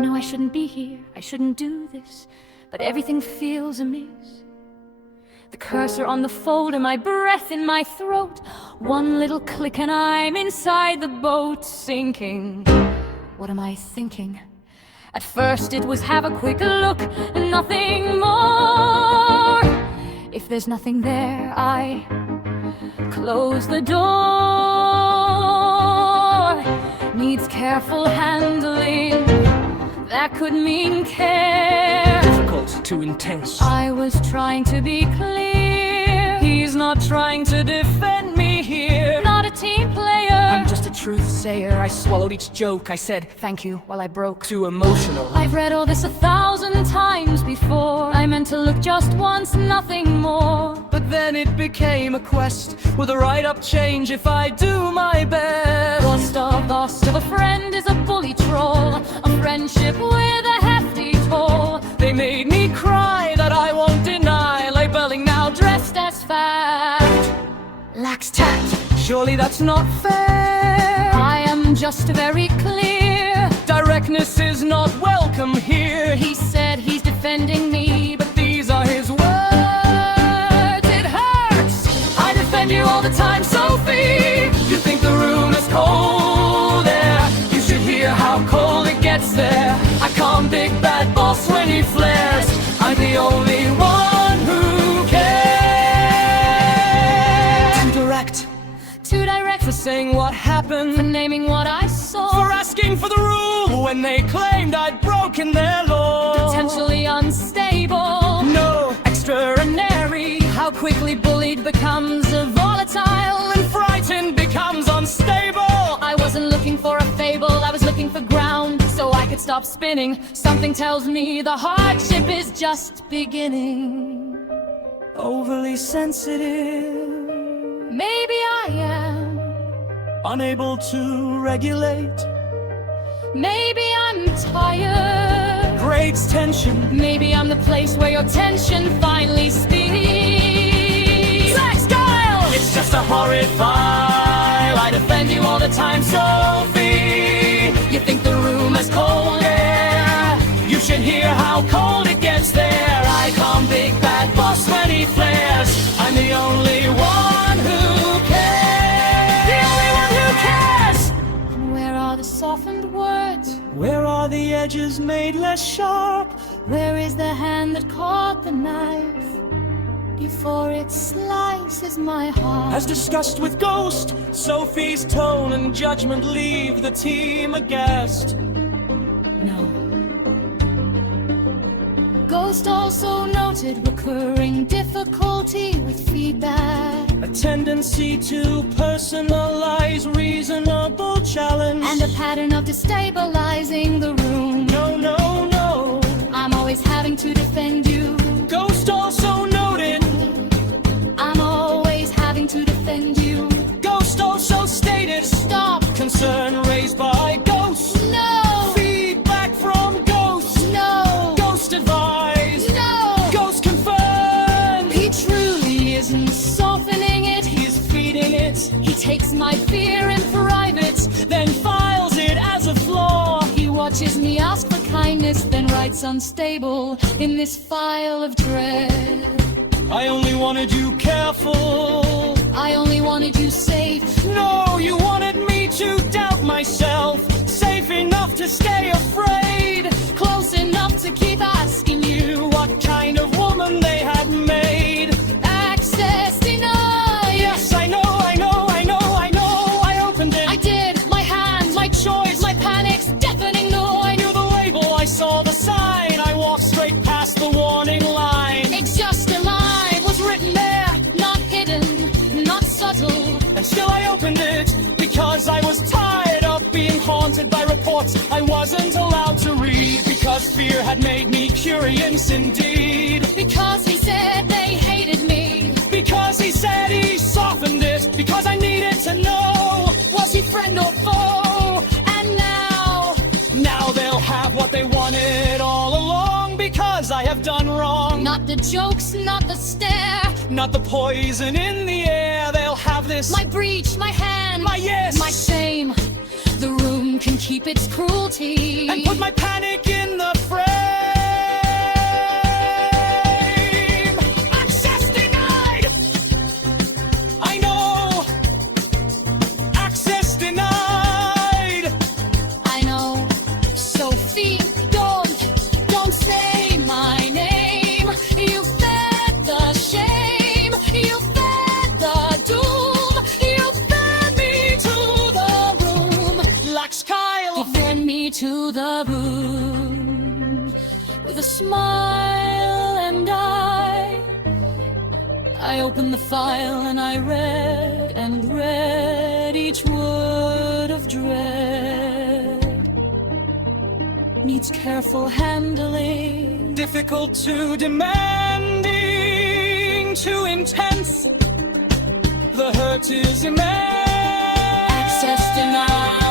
know I shouldn't be here, I shouldn't do this, but everything feels amiss. The cursor on the folder, my breath in my throat. One little click and I'm inside the boat, sinking. What am I thinking? At first it was have a quick look, nothing more. If there's nothing there, I close the door. Needs careful handling, that could mean care. Difficult to intense. I was trying to be clear. He's not trying to defend me here. Not a team player. I'm just a truth sayer. I swallowed each joke. I said thank you while I broke. Too emotional. I've read all this 1,000 times before. I meant to look just once, nothing more. But then it became a quest. Will the write-up change if I do my best? Lost of a friend is a bully troll. A friendship with a hefty toll. They made me cry, that I won't deny. Labeling now dressed as fact. Lacks tact. Surely that's not fair. I am just very clear. Directness is not welcome here. He said he's defending me, but these are his words. It hurts. I defend you all the time, Sophie. You think the room is cold there. You should hear how cold it gets there. I calm big bad boss when he flares. I'm the only one who cares. Too direct for saying what happened, for naming what I saw, for asking for the rule when they claimed I'd broken their law. Potentially unstable, no extraordinary. How quickly bullied becomes volatile, and frightened becomes unstable. I wasn't looking for a fable, I was looking for ground, so I could stop spinning. Something tells me the hardship is just beginning. Overly sensitive. Maybe I am. Unable to regulate. Maybe I'm tired. Creates tension. Maybe I'm the place where your tension finally speaks. Style! It's just a horrid file. I defend you all the time, Sophie. You think the room is cold air. You should hear how cold it gets there. I calm big bad boss when he flares. I'm the only one who cares. The only one who cares. Where are the softened words? Where are the edges made less sharp? Where is the hand that caught the knife before it slices my heart? As discussed with Ghost, Sophie's tone and judgment leave the team aghast. No. Ghost also noted recurring difficulty with feedback, a tendency to personalize reasonable challenge, and a pattern of destabilizing the room. No, no, no. I'm always having to defend you. Ghost also noted I'm always having to defend you. Ghost also stated Stop. Concern raised by Ghost. No. Feedback from Ghost. No. Ghost advised. No. Ghost confirmed. He truly isn't softening it. He's feeding it. He takes my fear in private, then files it as a flaw. he watches me ask for kindness, then writes unstable in this file of dread. I only wanted you careful. I only wanted you safe. No, you wanted me to doubt myself. Safe enough to stay afraid. Close enough to keep asking you What kind of woman they had made. access denied. Yes, I know, I know, I know, I know. I opened it. I did. My hands, My choice. my panic's deafening noise. Knew the label, I saw the sign. I walked straight past the warning line. It's just a line, Was written there, not hidden, not subtle. and still I opened it. Because I was tired of being haunted by reports I wasn't allowed to read. Because fear had made me curious indeed. Because he said they hated me. Because he said he softened it. Because I needed to know, was he friend or foe? And now they'll have what they wanted all along. Because I have done wrong. not the jokes, not the stare, Not the poison in the air. They'll have this. my breach, my hand, My yes. my shame. The room can keep its cruelty. And put my panic in room with a smile, and I opened the file and I read and read each word of dread. Needs careful handling, difficult to demanding, too intense. The hurt is immense. access denied.